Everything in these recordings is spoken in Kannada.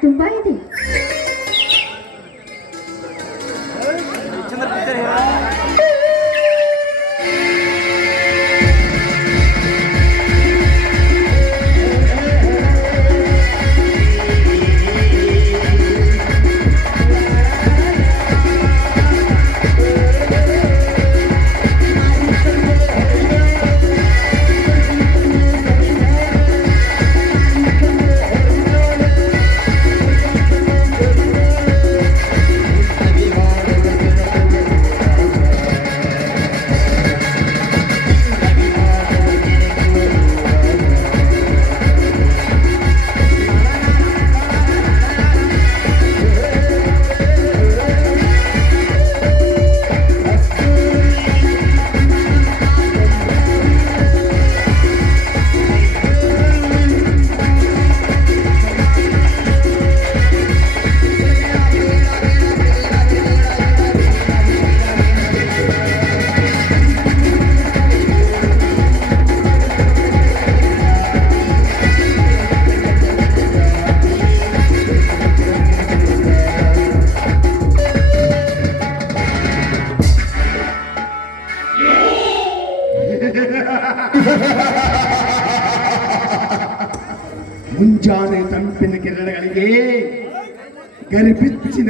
ತುಂಬಾ ಇದೆ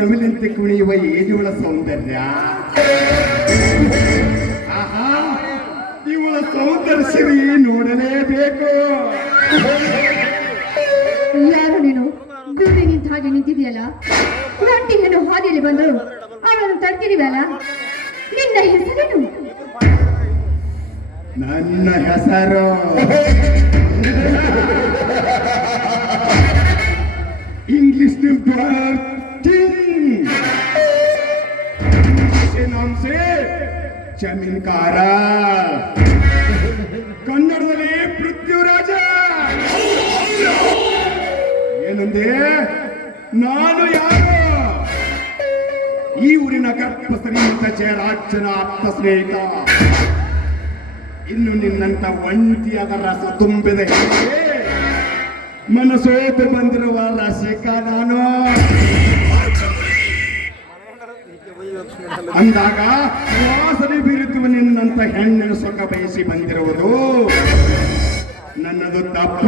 ನವಿಲಂತೆ ಕುಣಿಯುವ ಏಜುಗಳ ಸೌಂದರ್ಯ? ಆಹಾ ಇವಳ ಸೌಂದರ್ಯ ಸಿರಿ ನೋಡಲೇಬೇಕು. ಯಾರು ನೀನು? ದೂರಿ ನಿಂತ ಹಾಗೆ ನಿಂತಿದೆಯಲ್ಲ ಏನು ಹಾದಿಯಲ್ಲಿ ಬಂದರು ಅವನನ್ನು ತಡ್ತಿದೀವಲ್ಲ ನಿನ್ನ ಹೆಸರೇನು? ನನ್ನ ಹೆಸರು. ಇಂಗ್ಲಿಷ್ नाम से ಜಮೀನ್ಕಾರ ಕನ್ನಡದಲ್ಲಿ ಪೃಥ್ವಿರಾಜ ಏನಂದೆ ನಾನು ಯಾರು ಈ ಊರಿನ ಗರ್ಭ ಶ್ರೀಮಂತ ಜಯರಾಜನ ಆಪ್ತ ಸ್ನೇಹಿತ ಇನ್ನು ನಿನ್ನಂತ ಒಂಟಿಯಾದ ರಸ ತುಂಬಿದೆ ಮನಸೋತು ಬಂದಿರುವ ರಸಿಕ ನಾನು ಅಂದಾಗ ವಾಸನೆ ಬೀರುತ್ತುವ ನಿನ್ನಂತ ಹೆಣ್ಣಿನ ಸೊಕ್ಕ ಬಯಸಿ ಬಂದಿರುವುದು ನನ್ನದು ತಪ್ಪ.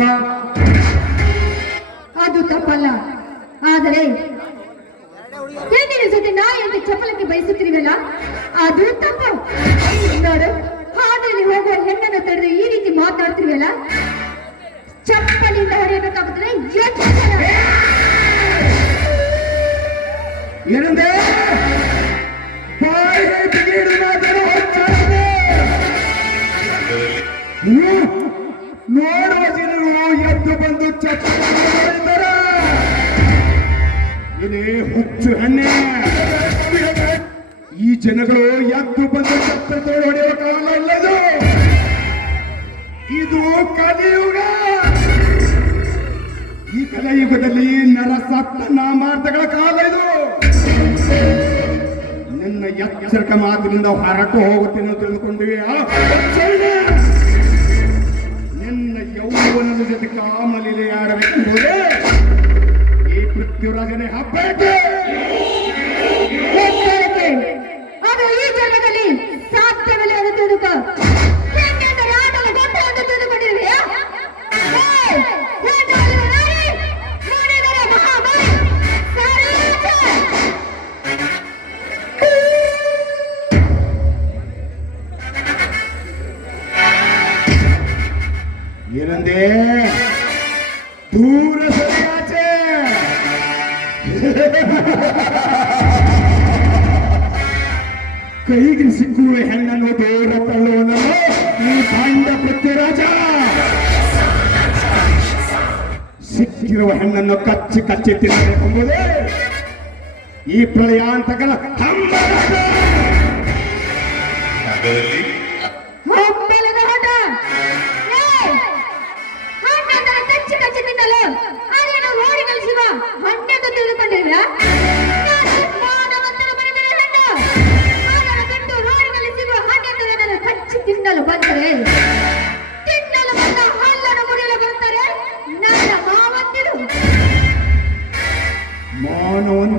ಎದ್ದು ಬಂದು ಚಪ್ಪಾಳೆ ಇದೇ ಹುಚ್ಚು ಹಣ್ಣೆ. ಈ ಜನಗಳು ಎದ್ದು ಬಂದು ಚಪ್ಪ ಹೊಡೆಯುವ ಕಾಲ ಇಲ್ಲದು? ಇದು ಕಲಿಯುಗ. ಈ ಕಲಿಯುಗದಲ್ಲಿ ನರಸತ್ತ ನಾಮಾರ್ಥಗಳ ಕಾಲ ಇದು. ನಿನ್ನ ಎಚ್ಚರಿಕೆ ಮಾತಿನಿಂದ ಹೊರಟು ಹೋಗುತ್ತೇನೆ ತಿಳಿದುಕೊಂಡಿವೆ. ಯೌವನದ ಜೊತೆ ಕಾಮಲಿಲೆ ಆಡಬೇಕೆಂಬುದೇ ಈ ಪೃಥ್ವಿರಾಜನೇ ಹಬ್ಬಕ್ಕೆ. ಅದು ಈ ಜನ್ಮದಲ್ಲಿ ಕೈಗೆ ಸಿಕ್ಕುವ ಹೆಣ್ಣನ್ನು ದೇವರ ತಳ್ಳುವನೋ ಈ ಪಾಂಡ ಪೃಥ್ವಿರಾಜ ಸಿಕ್ಕಿರುವ ಹೆಣ್ಣನ್ನು ಕಚ್ಚಿ ಕಚ್ಚಿ ತಿನ್ನಬೇಕೆಂಬುದೇ ಈ ಪ್ರಳಯಾಂತಗಳ ಹಂಬಲ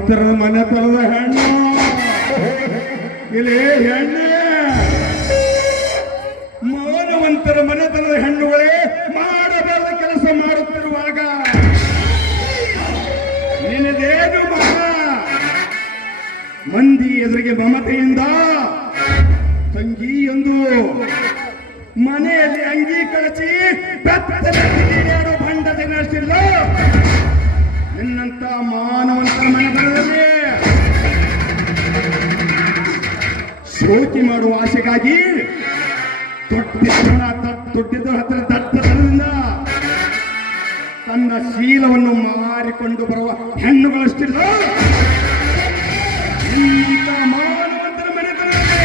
ಮಾನವಂತರ ಮನೆತನದ ಹೆಣ್ಣು. ಇಲ್ಲಿ ಹೆಣ್ಣೆ. ಮಾನವಂತರ ಮನೆತನದ ಹೆಣ್ಣುಗಳೇ ಮಾಡಬಾರದ ಕೆಲಸ ಮಾಡುತ್ತಿರುವಾಗ ನಿನದೇನು ಮಗ? ಮಂದಿ ಎದುರಿಗೆ ಮಮತೆಯಿಂದ ತಂಗಿ ಎಂದು ಮನೆಯಲ್ಲಿ ಅಂಗಿ ಕಳಚಿ ಬೆತ್ತಲೆಯಾಡೋ ಭಂಡ ಜನಷ್ಟಿಲ್ಲ ನಿನ್ನಂತ ಮಾನವಂತರ ಮನೆತನದಲ್ಲಿ ಶೋಕಿ ಮಾಡುವ ಆಸೆಗಾಗಿ ತೊಟ್ಟಿದ್ದ ಹತ್ರ ದಟ್ಟತನದಿಂದ ತನ್ನ ಶೀಲವನ್ನು ಮಾರಿಕೊಂಡು ಬರುವ ಹೆಣ್ಣುಗಳಷ್ಟಿಲ್ಲ. ಇಂಥ ಮಾನವಂತರ ಮನೆತನದಲ್ಲಿ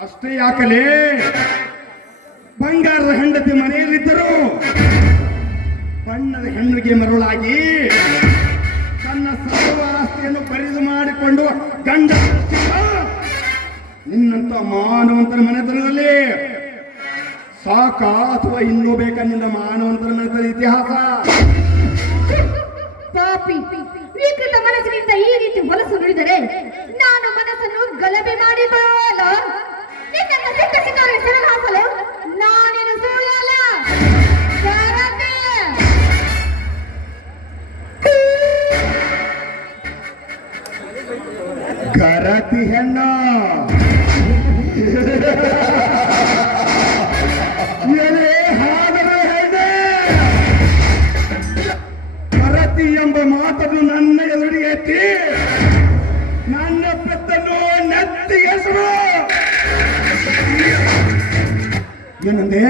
ಅಷ್ಟೇ ಯಾಕಲೇ ಬಂಗಾರದ ಹೆಂಡತಿ ಮನೆಯಲ್ಲಿದ್ದರು ಬಣ್ಣದ ಹೆಣ್ಣಿಗೆ ಮರುಳಾಗಿ ತನ್ನ ಸರ್ವ ಆಸ್ತಿಯನ್ನು ಖರೀದಿ ಮಾಡಿಕೊಂಡು ಗಂಡ ನಿನ್ನಂತ ಮಾನವಂತರ ಮನೆತನದಲ್ಲಿ ಸಾಕ ಅಥವಾ ಇನ್ನೂ ಬೇಕಾ ನಿನ್ನ ಮಾನವಂತರ ಮನೆತನ ಇತಿಹಾಸ. ಪಾಪಿ ಮನಸ್ಸಿನಿಂದ ಈ ರೀತಿ ಹೊಲಸು ನುಡಿದರೆ ನಾನು ಮನಸ್ಸನ್ನು ಗಲಭೆ ಮಾಡಿ ಬಾಲ. ನಿನ್ನನ್ನು ಸಿಕ್ಕ ಗರತಿ ಹೆಣ್ಣ ಹೆಣ್ಣೆ ಎಂಬ ಮಾತನ್ನು ನನ್ನ ಎದುರಿಗೆ ಎತ್ತಿ, ನನ್ನ ಪೆತ್ತನ್ನು ನೆತ್ತಿಗೆಸರು ಏನಂದೆ?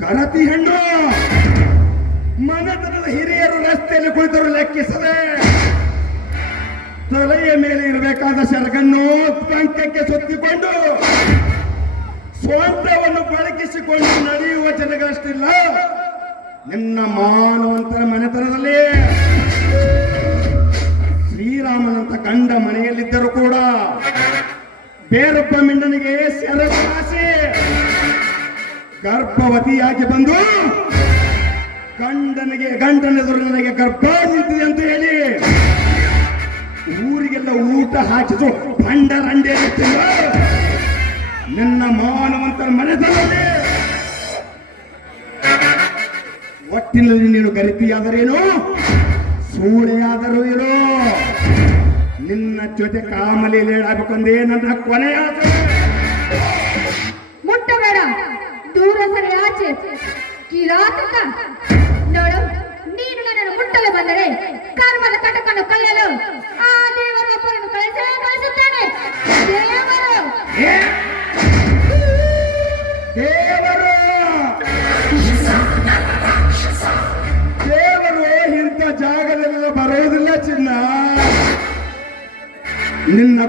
ಕರತಿ ಹೆಣ್ಣು. ಮನೆತನದ ಹಿರಿಯರು ರಸ್ತೆಯಲ್ಲಿ ಕುಳಿತರು ಲೆಕ್ಕಿಸದೆ. ತಲೆಯ ಮೇಲೆ ಇರಬೇಕಾದ ಸೆರಗನ್ನು ಕಂಕಕ್ಕೆ ಸುತ್ತಿಕೊಂಡು ಸ್ವಂತವನ್ನು ಬಳಕಿಸಿಕೊಂಡು ನಡೆಯುವ ಜನಗಳಷ್ಟಿಲ್ಲ. ನಿನ್ನ ಮಾನವಂತರ ಮನೆತನದಲ್ಲಿ ಶ್ರೀರಾಮನಂತ ಕಂಡ ಮನೆಯಲ್ಲಿದ್ದರೂ ಕೂಡ ಬೇರೊಬ್ಬ ಮಿಂಡನಿಗೆ ಸೆರಗು ಆಸೆ. ಗರ್ಭವತಿಯಾಗಿ ಬಂದು ಗಂಡನಿಗೆ ಗಂಡನೆದುರು ನನಗೆ ಗರ್ಭ ನಿಂತಿದೆ ಅಂತ ಹೇಳಿ ಊರಿಗೆಲ್ಲ ಊಟ ಹಾಕಿಸು. ಇರ್ತಿಲ್ಲ ನಿನ್ನ ಮಾನವಂತರ ಮನೆತನದಲ್ಲಿ ಒಟ್ಟಿನಲ್ಲಿ ನೀನು ಗರಿತಿಯಾದರೇನು ಸೂಳೆಯಾದರೂ ಇರೋ ನಿನ್ನ ಜೊತೆ ಕಾಮಲಿ ಲೇಡಾಗಬೇಕಂದೇ ನನ್ನ ಕೊನೆಯ. ಮುಟ್ಟಬೇಡ ದೂರ ಸರಿ ಆಚೆ. ಕಿರಾತಕ. ನೋಡು, ನೀನು ನನ್ನನ್ನು ಮುಟ್ಟಲು ಬಂದರೆ ಕರ್ಮದ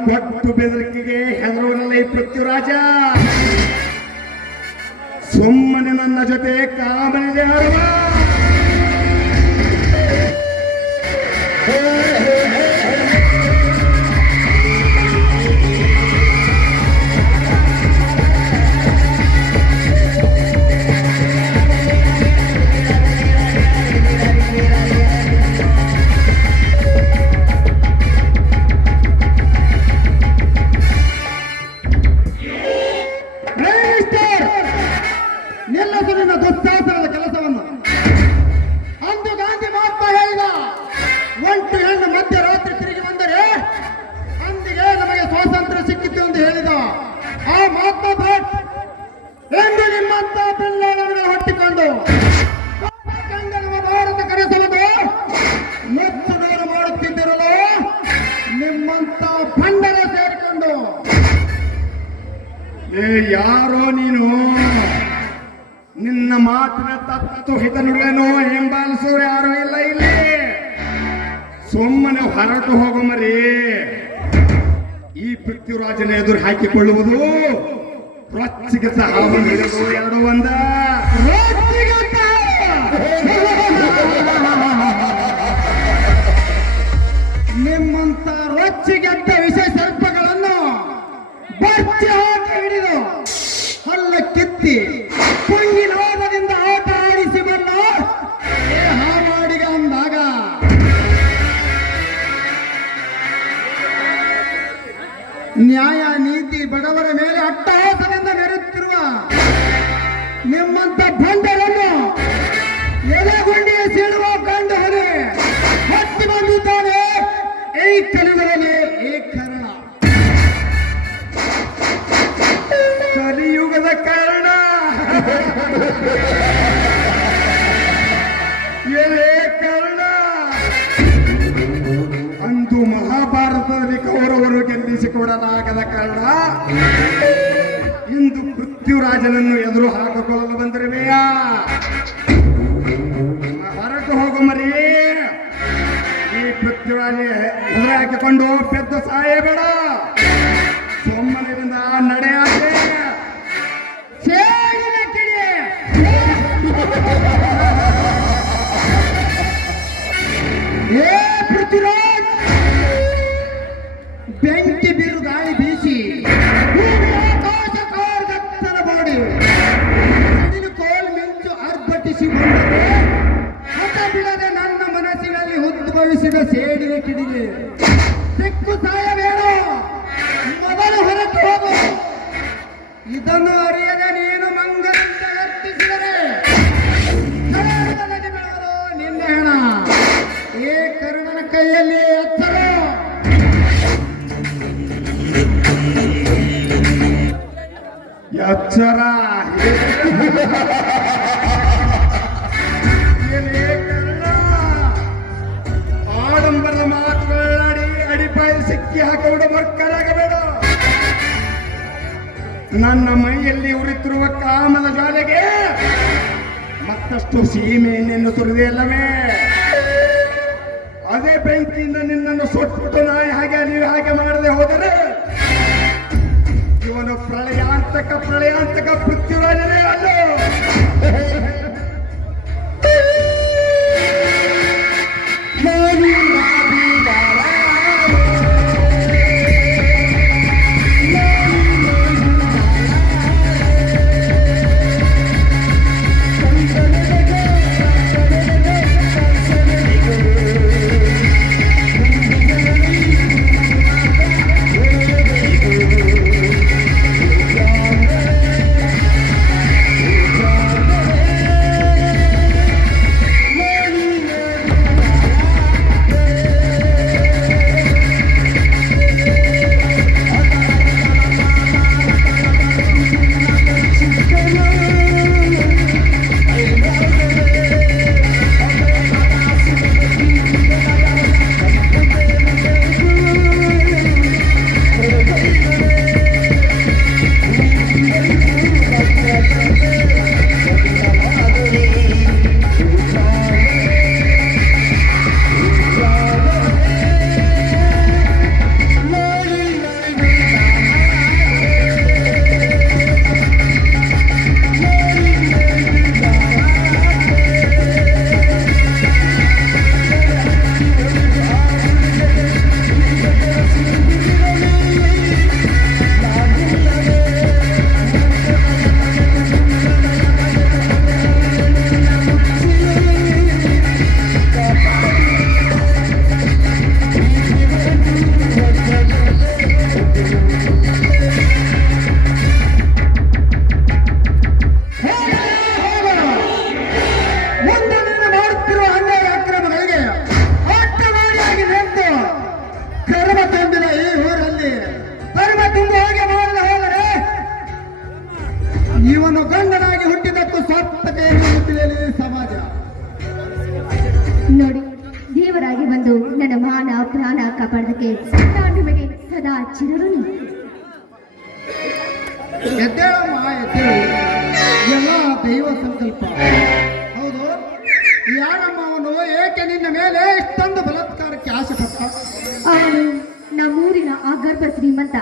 ಕೊಟ್ಟು ಬೆದರಿಕೆಗೆ ಹೆದರುವನಲ್ಲ ಈ ಪೃಥ್ವಿರಾಜ. ಸುಮ್ಮನೆ ನನ್ನ ಜೊತೆ ಎದುರು ಹಾಕಿಕೊಳ್ಳುವುದು. ರೊಚ್ಚಿಗೆ ಹಾವನ್ನು ಹಿಡಿದು ಎರಡು ಒಂದ. ನಿಮ್ಮಂತ ರೊಚ್ಚಿಗೆದ್ದ ವಿಷ ನಿಮ್ಮಂತ ಬಂಡರನ್ನು ಎಲೆಗೊಂಡಿ ಸೇರುವ ಹರಿ ಹತ್ತು ಬಂದಿದ್ದಾನೆ ಈ ಕಲಿಯುಗದಲ್ಲಿ ಈ ಕಾರಣ. ಕಲಿಯುಗದ ಕಾರಣ. ಎಲೆ ಕರ್ಣ. ಮಹಾಭಾರತದಲ್ಲಿ ಕೌರವರು ಗೆಲ್ಲಿಸಿಕೊಡಲಾಗದ ಕಾರಣ. ಇಂದು ಪೃಥ್ವಿರಾಜನನ್ನು ಎದುರು ಹಾಕಿಕೊಳ್ಳಲು ಬಂದಿರುವೆಯ ಹೊರಟು ಹೋಗು ಮರಿ. ಈ ಪೃಥ್ವಿ ಎದುರು ಹಾಕಿಕೊಂಡು ಪೆದ್ದ ಸಾಯಬೇಡ. se vencer, né, querido? ಅಡಿಪಾಯ ಸಿಕ್ಕಿ ಹಾಕಿಬಿಡು ಮಕ್ಕಳಾಗಬೇಡ ನನ್ನ ಮೈಯಲ್ಲಿ ಉರಿತಿರುವ ಕಾಮದ ಜಾಲೆಗೆ ಮತ್ತಷ್ಟು ಸೀಮೆ ಎಣ್ಣೆಯನ್ನು ತುರಿದೆಯಲ್ಲವೇ ಅದೇ ಬೆಂಕಿಯಿಂದ ನಿನ್ನನ್ನು ಸುಟ್ಟು ನಾಯಿ ಹಾಗೆ ನೀವು ಹಾಗೆ ಮಾಡದೆ ಹೋದರೆ ಇವನು ಪ್ರಳಯಾಂತಕ ಪ್ರಳಯಾಂತಕ ಪೃಥ್ವಿರಾಜನೇ ಅಲ್ಲ. ಪಟ್ಟ ಅವನು ನಮ್ಮೂರಿನ ಆ ಗರ್ಭ ಶ್ರೀಮಂತ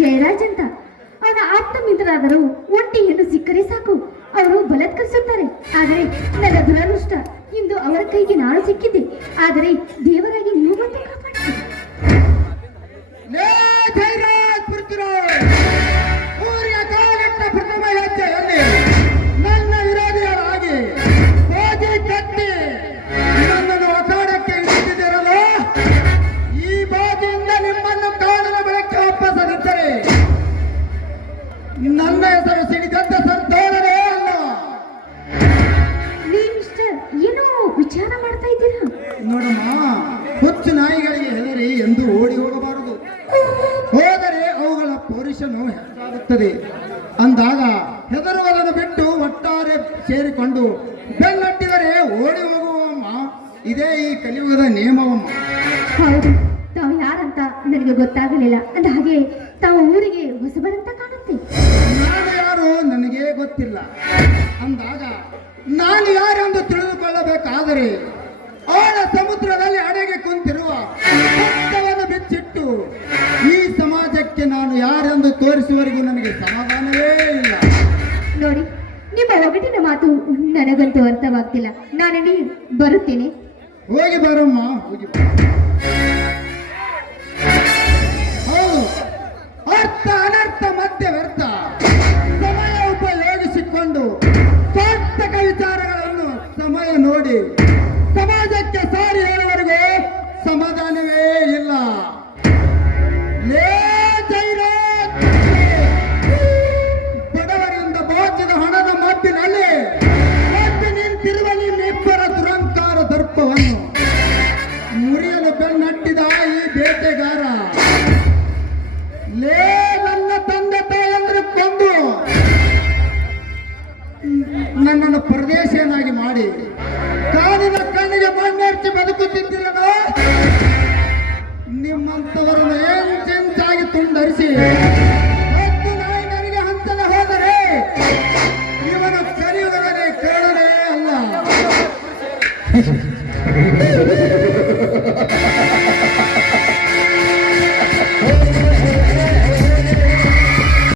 ಜಯರಾಜ್ ಅಂತ. ಅವನ ಆಪ್ತ ಮಿತ್ರರಾದರೂ ಒಂಟಿ ಹೆಣ್ಣು ಸಿಕ್ಕರೆ ಸಾಕು. ಅವರು ಬಲತ್ಕರಿಸುತ್ತಾರೆ. ಆದರೆ ನನ್ನ ದುರದೃಷ್ಟ, ಇಂದು ಅವರ ಕೈಗೆ ನಾನು ಸಿಕ್ಕಿದ್ದೆ. ಆದರೆ ದೇವರಾಗಿ ನೀವು ಬಂದು ಕಾಪಾಡಿರಿ ನಿಯಮವಮ್ಮ ಹೌದು ತಾವು ಯಾರಂತ ನನಗೆ ಗೊತ್ತಾಗಲಿಲ್ಲ. ಅಂದ ಹಾಗೆ ತಾವು ಊರಿಗೆ ಹೊಸಬರಂತ ಕಾಣುತ್ತೆ. ನಾನು ಯಾರು ನನಗೆ ಗೊತ್ತಿಲ್ಲ. ಅಂದಾಗ ನಾನು ಯಾರೆಂದು ತಿಳಿದುಕೊಳ್ಳಬೇಕಾದರೆ ಆಳ ಸಮುದ್ರದಲ್ಲಿ ಅಡಗಿ ಕುಂತಿರುವ ಭಕ್ತವನ್ನು ಬಿಚ್ಚಿಟ್ಟು ಈ ಸಮಾಜಕ್ಕೆ ನಾನು ಯಾರೆಂದು ತೋರಿಸುವವರೆಗೂ ನನಗೆ ಸಮಾಧಾನವೇ ಇಲ್ಲ. ನೋಡಿ ನಿಮ್ಮ ಒಗಟಿನ ಮಾತು ನನಗಂತೂ ಅರ್ಥವಾಗ್ತಿಲ್ಲ. ನಾನಲ್ಲಿ ಬರುತ್ತೇನೆ. ಹೋಗಿ ಹೋಗಿ ಲೇ, ನನ್ನ ತಂದೆ ತಾಯಂದ್ರೆ ಕೊಂದು. ನನ್ನನ್ನು ಪರದೇಶಿಯನ್ನಾಗಿ ಮಾಡಿ ಕಾಲಿನ ಕಣ್ಣಿಗೆ ಮಣ್ಣೆರ್ಚಿ ಬದುಕುತ್ತಿದ್ದಿರಲ್ಲ? ನಿಮ್ಮಂಥವರನ್ನು ಎಂಚೆಂಚಾಗಿ ತುಂಡರಿಸಿ?